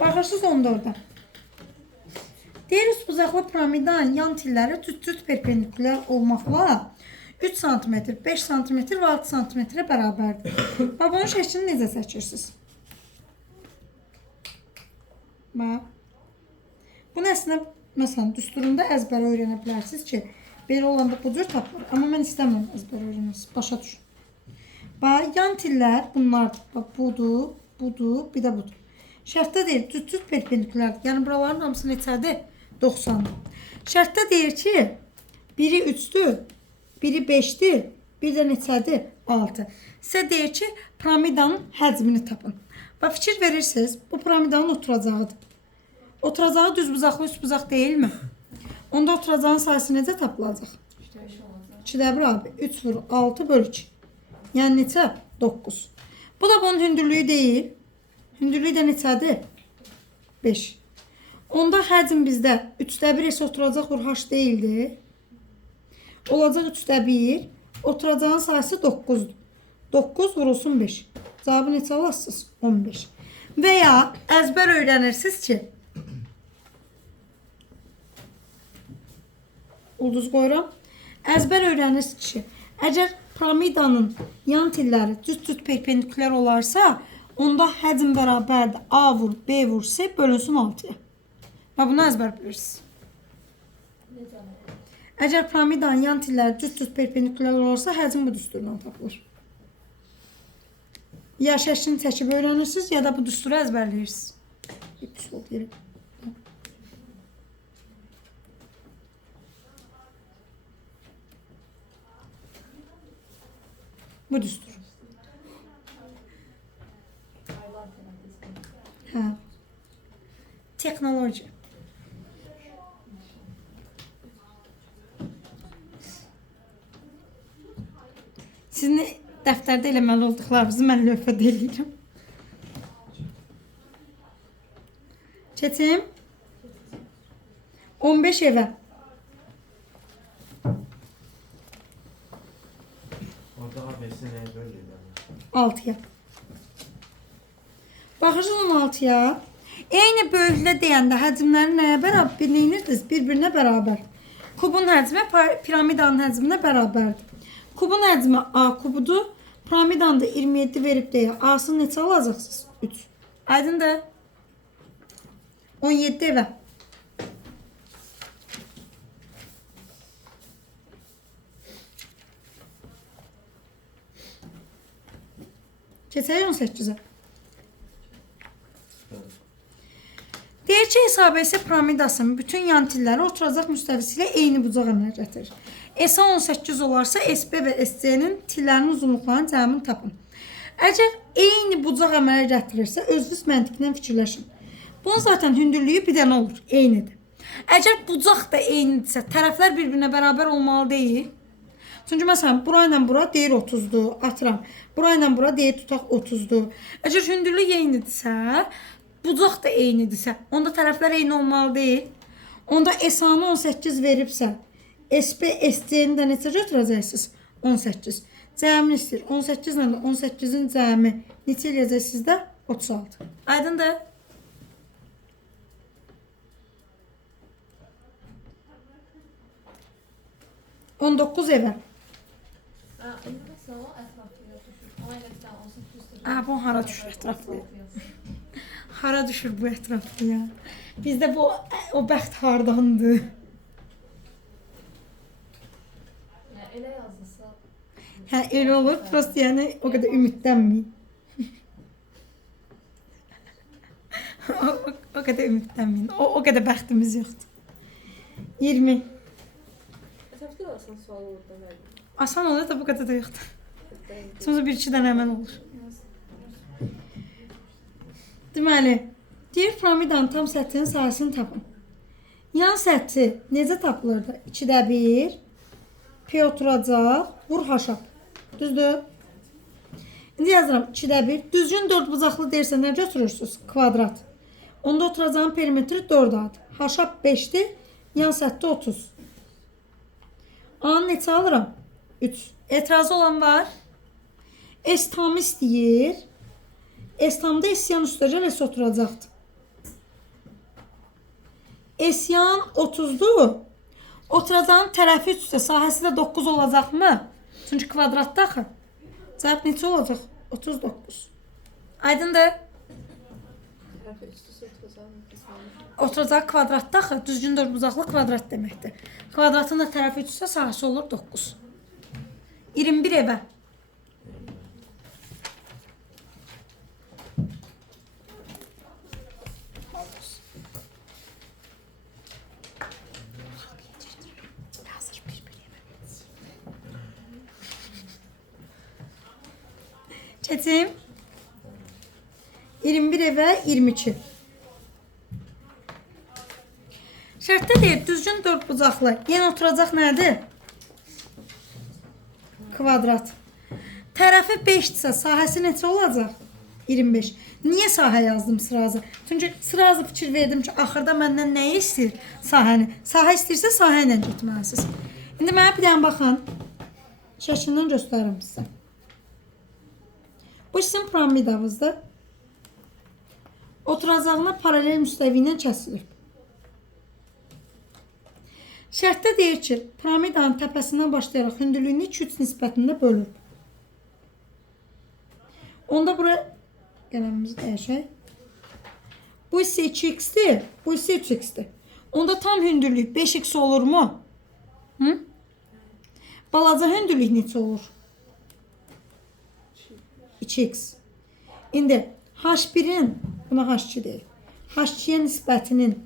Baxırsınız 14-də. Deyir üçbucaqlı piramidanın yan tilləri cüt-cüt perpendikulyar olmaqla 3 cm, 5 cm və 6 cm bərabərdir. Və bunun şəklini necə çəkirsiniz? Bax. Bunu əslində, məsələn, düsturunda əzbərə öyrənə bilərsiniz ki, belə olanda bu cür tapılır. Amma mən istəmirəm əzbərə öyrənəsiniz. Başa düşün. Bax, yan tillər bunlardır. Bax, budur, budur, bir də budur. Şərtdə deyir, cüt-cüt perpendikulyardır. Yəni, buraların hamısı neçədir? 90-dır. Şərtdə deyir ki, biri 3-dür, biri 5-dir, bir də neçədir? 6. Sizə deyir ki, piramidanın həcmini tapın. Bax, fikir verirsiniz, bu piramidanın oturacağıdır. Oturacağı düzbucaqlı üçbucaq deyilmi? Onda oturacağın sayısı necə tapılacaq? 2-də 1 abi. 3 vur 6 böl 2. Yəni neçə? 9. Bu da bunun hündürlüyü deyil. Hündürlüyü də neçədir? 5. Onda həcm bizdə 3-də 1 isə oturacaq vur h deyildi. Olacaq 3-də 1. Oturacağın sayısı 9-dur. 9 vurulsun 5. Cavabı neçə alasınız? 15. Və ya əzbər öyrənirsiniz ki, ulduz qoyuram. Əzbər öyrənirsiniz ki, əgər piramidanın yan tilləri cüt-cüt perpendikulyar olarsa, onda həcm bərabərdir. A vur, B vur, C bölünsün 6-ya. Və bunu əzbər bilirsiniz. Əgər piramidanın yan tilləri cüt-cüt perpendikulyar olarsa, həcm bu düsturdan tapılır. Ya şəklini çəkib öyrənirsiniz, ya da bu düsturu əzbərləyirsiniz. Bu düstur. Hə. Texnoloji. Sizin dəftərdə eləməli olduqlarınızı mən lövhədə eləyirəm. Keçim. 15 evə. Orada ABC nəyə bölgədə? 6-ya. Baxırsınız 16-ya. Eyni böyüklükdə deyəndə həcmləri nəyə bərabər? Bilirsiniz, bir-birinə bərabər. Kubun həcmi piramidanın həcminə bərabərdir. Kubun həcmi A kubudur. Piramidanın da 27 verib deyə A-sını neçə alacaqsınız? 3. Aydındır. 17 evə. Keçək 18-ə. Deyir ki, hesabı isə piramidasının bütün yan tilləri oturacaq müstəvisi ilə eyni bucaq əmələ gətirir. S-a 18 olarsa SB və SC-nin tillərinin uzunluqlarının cəmini tapın. Əgər eyni bucaq əmələ gətirirsə, özünüz məntiqlə fikirləşin. Bunun zaten hündürlüyü bir dənə olur, eynidir. Əgər bucaq da eynidirsə, tərəflər bir-birinə bərabər olmalı deyil. Çünki məsələn, burayla bura deyir 30-dur, atıram. Burayla bura deyir tutaq 30-dur. Əgər hündürlük eynidirsə, bucaq da eynidirsə, onda tərəflər eyni olmalı deyil. Onda S-a-nı 18 veribsə, SB, SC-ni də neçə götürəcəksiniz? 18. Cəmini istəyir. 18 ilə də 18-in cəmi neçə eləyəcəksiniz də? 36. Aydındır? On 9 evə. Bu hara düşür ətraflı? Hara düşür bu ətraflı ya? Bizdə bu o bəxt hardandır? Elə yazılsa. Hə, elə olur. Prost yəni o qədər ümidlənməyin. o qədər ümidlənməyin. O qədər bəxtimiz yoxdur. 20. Əsəbdə asan sual orada verdim. Asan olur da bu qədər də yoxdur. Sonra 1-2 dənə əməl olur. Deməli, deyir piramidanın tam səthinin sayısını tapın. Yan səthi necə tapılırdı? 2-də 1, P oturacaq, vur haşa. Düzdür? İndi yazıram 2-də 1. Düzgün 4 bucaqlı deyirsə nə götürürsünüz? Kvadrat. Onda oturacağın perimetri 4 adı. Haşa 5-dir, yan səthi 30. A-nı neçə alıram? 3. Etirazı olan var? S tamı istəyir. S tamda S yan üstəcə S oturacaqdır. Esyan 30'dur. Oturacağın tərəfi üstə sahəsi də 9 olacaqmı? Çünki kvadratda axı. Cavab neçə olacaq? 39. Aydındır? Tərəfə üstü oturacağım. Oturacaq kvadratda axı. Düzgün dördbucaqlı kvadrat deməkdir. Kvadratın da tərəfi üstə sahəsi olur 9. 21 evə. Keçim. 21 evə 22. Şərtdə deyir, düzgün dördbucaqlı. Yəni oturacaq nədir? Kvadrat. Tərəfi 5-dirsə, sahəsi neçə olacaq? 25. Niyə sahə yazdım sırazı? Çünki sırazı fikir verdim ki, axırda məndən nəyi istəyir? Sahəni. Sahə istəyirsə, sahə ilə getməlisiniz. İndi mənə bir dənə baxın. Şəkildən göstərim sizə. Bu sizin piramidavızdır. Oturacağına paralel müstəvi ilə kəsilir. Şərtdə deyir ki, piramidanın təpəsindən başlayaraq hündürlüyünü 2-3 nisbətində bölür. Onda bura qələmimizi dəyişək. Bu isə 2x-dir, bu isə 3x-dir. Onda tam hündürlük 5x olurmu? Hı? Balaca hündürlük neçə olur? 2x. İndi h1-in, buna h2 deyil, h2-yə nisbətinin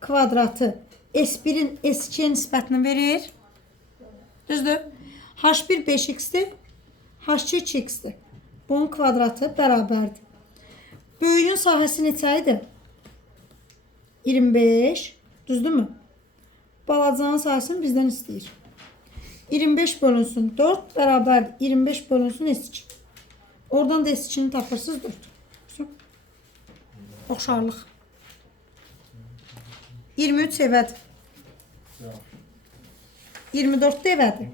kvadratı S1-in S2-yə nisbətini verir. Düzdür? H1 5x-dir, h2 2x-dir. Bunun kvadratı bərabərdir. Böyüyün sahəsi neçə idi? 25. Düzdürmü? Balacanın sahəsini bizdən istəyir. 25 bölünsün 4 bərabərdir. 25 bölünsün S2. Oradan da S2-ni tapırsınız 4. Oxşarlıq. 23 evədir. 24 evədir.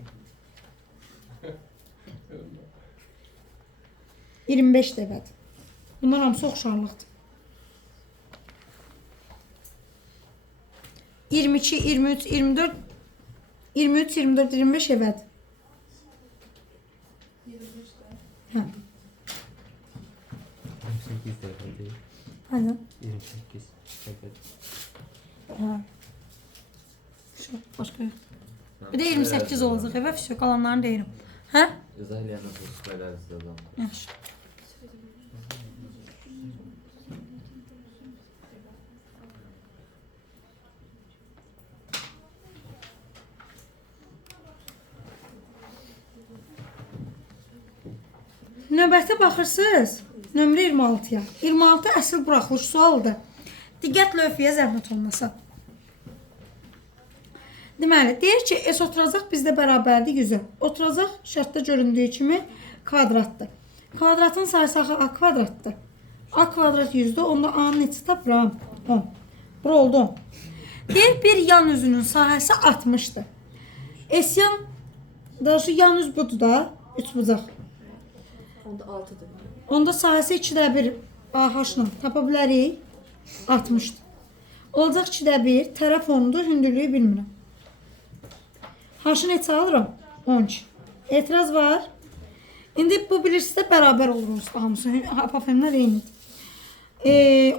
25 evədir. Bunlar hamısı oxşarlıqdır. 22, 23, 24, 23, 24, 25 evədir. 25 Hə. 28 dəfə deyil. Aynen. 28 dəfə. Hə. Başqa yox. Bir də 28 olacaq evə, fişə qalanlarını deyirəm. Hə? İtalyanı bu kadar istedim. Yaxşı. Növbəti baxırsınız, nömrə 26-ya. 26 əsl buraxılış sualıdır. Diqqət lövhəyə zəhmət olmasa. Deməli, deyir ki, S oturacaq bizdə bərabərdir 100-ə. Oturacaq şərtdə göründüyü kimi kvadratdır. Kvadratın sayısı A kvadratdır. A kvadrat 100-dür, onda A-nın neçə tapıram? 10. Bura oldu 10. Deyir, bir yan üzünün sahəsi 60-dır. S yan, daha doğrusu yan üz budur da, 3 bucaq. Onda 6'dır. Onda sahəsi 2də 1 AH-la tapa bilərik. 60-dır. Olacaq 2də 1, tərəf 10-dur, hündürlüyü bilmirəm. H-ı neçə alıram? 12. Etiraz var. İndi bu bilirsiniz də bərabər olur hamısı. Apofemlər eynidir.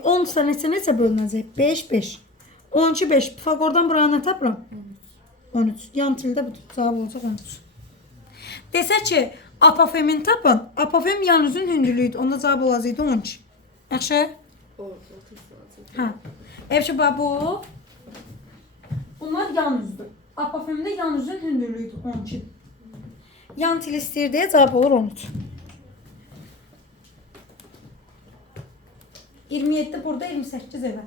10 ise neçə bölünəcək? 5, 5. 12, 5. Pifagordan buraya nə tapıram? 13. Yan tildə budur. Cavab olacaq 13. Desə ki, apofemin tapın. Apofem yan üzün hündürlüyüdür. Onda cavab olacaqdı 12. Yaxşı? O 30 olacaq. Hə. Evşi bu. Bunlar yan üzdür. Apofemdə yan üzün hündürlüyüdür 12. Yan til istəyir deyə cavab olur 13. 27 burada, 28 evə.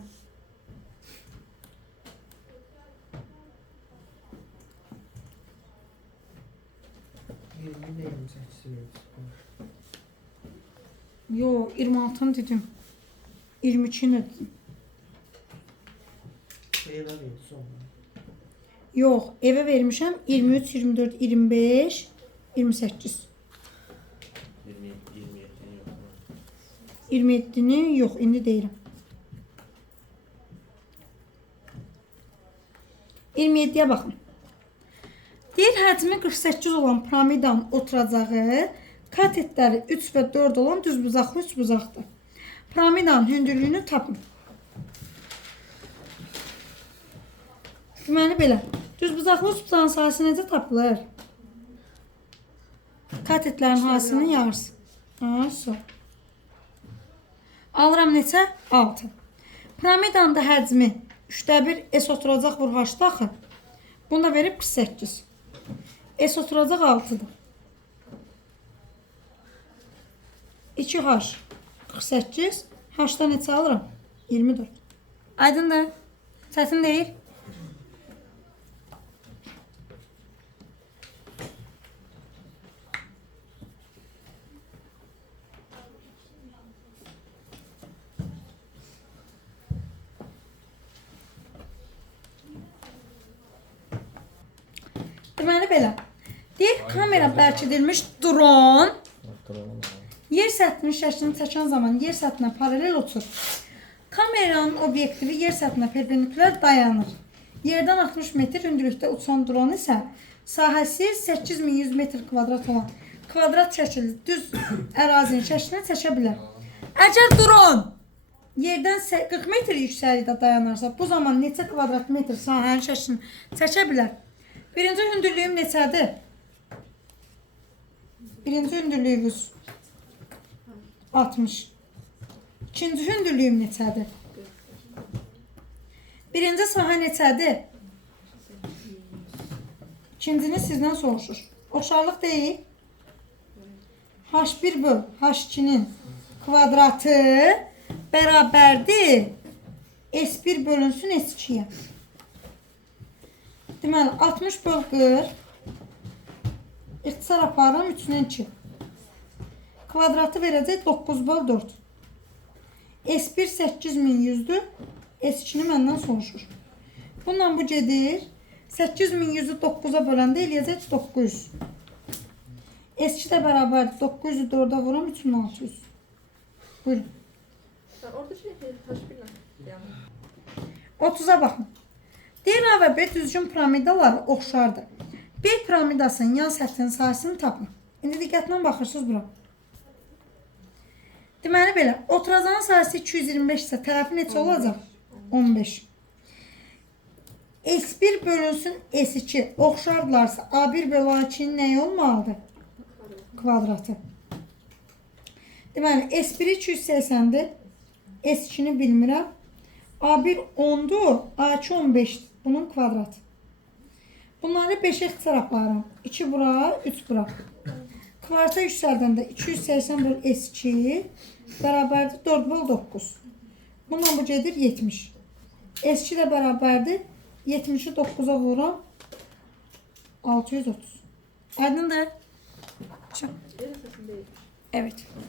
Yo, 26'ını dedim. 22'ni dedim. Yox, evə vermişəm 23, 24, 25, 28. 27'ni yox, indi deyirəm. 27-yə baxın. Deyir, həcmi 48 olan piramidanın oturacağı katetləri 3 və 4 olan düzbucaqlı üçbucaqdır. Piramidanın hündürlüyünü tapın. Deməli belə, düzbucaqlı üçbucağın sahəsi necə tapılır? Katetlərin hasilinin yarısı. Su. Alıram neçə? 6. Piramidanın da həcmi 3/1 S oturacaq vur H-da axı. Bunu da verib 48. S oturacaq 6-dır. 2H 48. H-da neçə alıram? 24. Aydındır. Çətin deyil. Deməli belə. Deyir, kamera bərkidilmiş dron yer səthinin şəklini çəkən zaman yer səthinə paralel uçur. Kameranın obyektivi yer səthinə perpendikülər dayanır. Yerdən 60 metr hündürlükdə uçan dron isə sahəsi 8100 metr kvadrat olan kvadrat şəkilli düz ərazinin şəklini çəkə bilər. Əgər dron yerdən 40 metr yüksəklikdə dayanarsa, bu zaman neçə kvadrat metr sahənin şəklini çəkə bilər? Birinci hündürlüyüm neçədir? Birinci hündürlüyümüz 60. İkinci hündürlüyüm neçədir? Birinci sahə neçədir? İkincini sizdən soruşur. Oxşarlıq deyil. H1 böl H2-nin kvadratı bərabərdir S1 bölünsün S2-yə. Deməli, 60 böl 40 ixtisar aparıram 3-dən 2. Kvadratı verəcək 9 böl 4. S1 8100-dür. S2-ni məndən soruşur. Bununla bu gedir. 8100-ü 9-a böləndə eləyəcək 900. S2 də bərabərdir. 900-ü 4-ə vuram 3600. Buyurun. Orada şey H1'lə yəni. 30-a baxın. Deyir, A və B düzgün piramidaları oxşardır. B piramidasının yan səthinin sahəsini tapın. İndi diqqətlə baxırsınız bura. Deməli belə, oturacağın sahəsi 225 isə tərəfi neçə olacaq? 15. S1 bölünsün S2 oxşardırlarsa A1 bölü A2-nin nəyi olmalıdır? Kvadratı. Deməli, S1 280-dir. S2-ni bilmirəm. A1 10-dur, A2 15-dir. Bunun kvadratı. Bunları 5'e ixtisar aparıram. 2 bura, 3 bura. Kvarta yüksəldəndə 280 böl S2 bərabərdir 4 böl 9. Bununla bu gedir 70. S2 də bərabərdir 70'i 9'a vuram 630. Aydındır? Yer səsində deyil. Evet.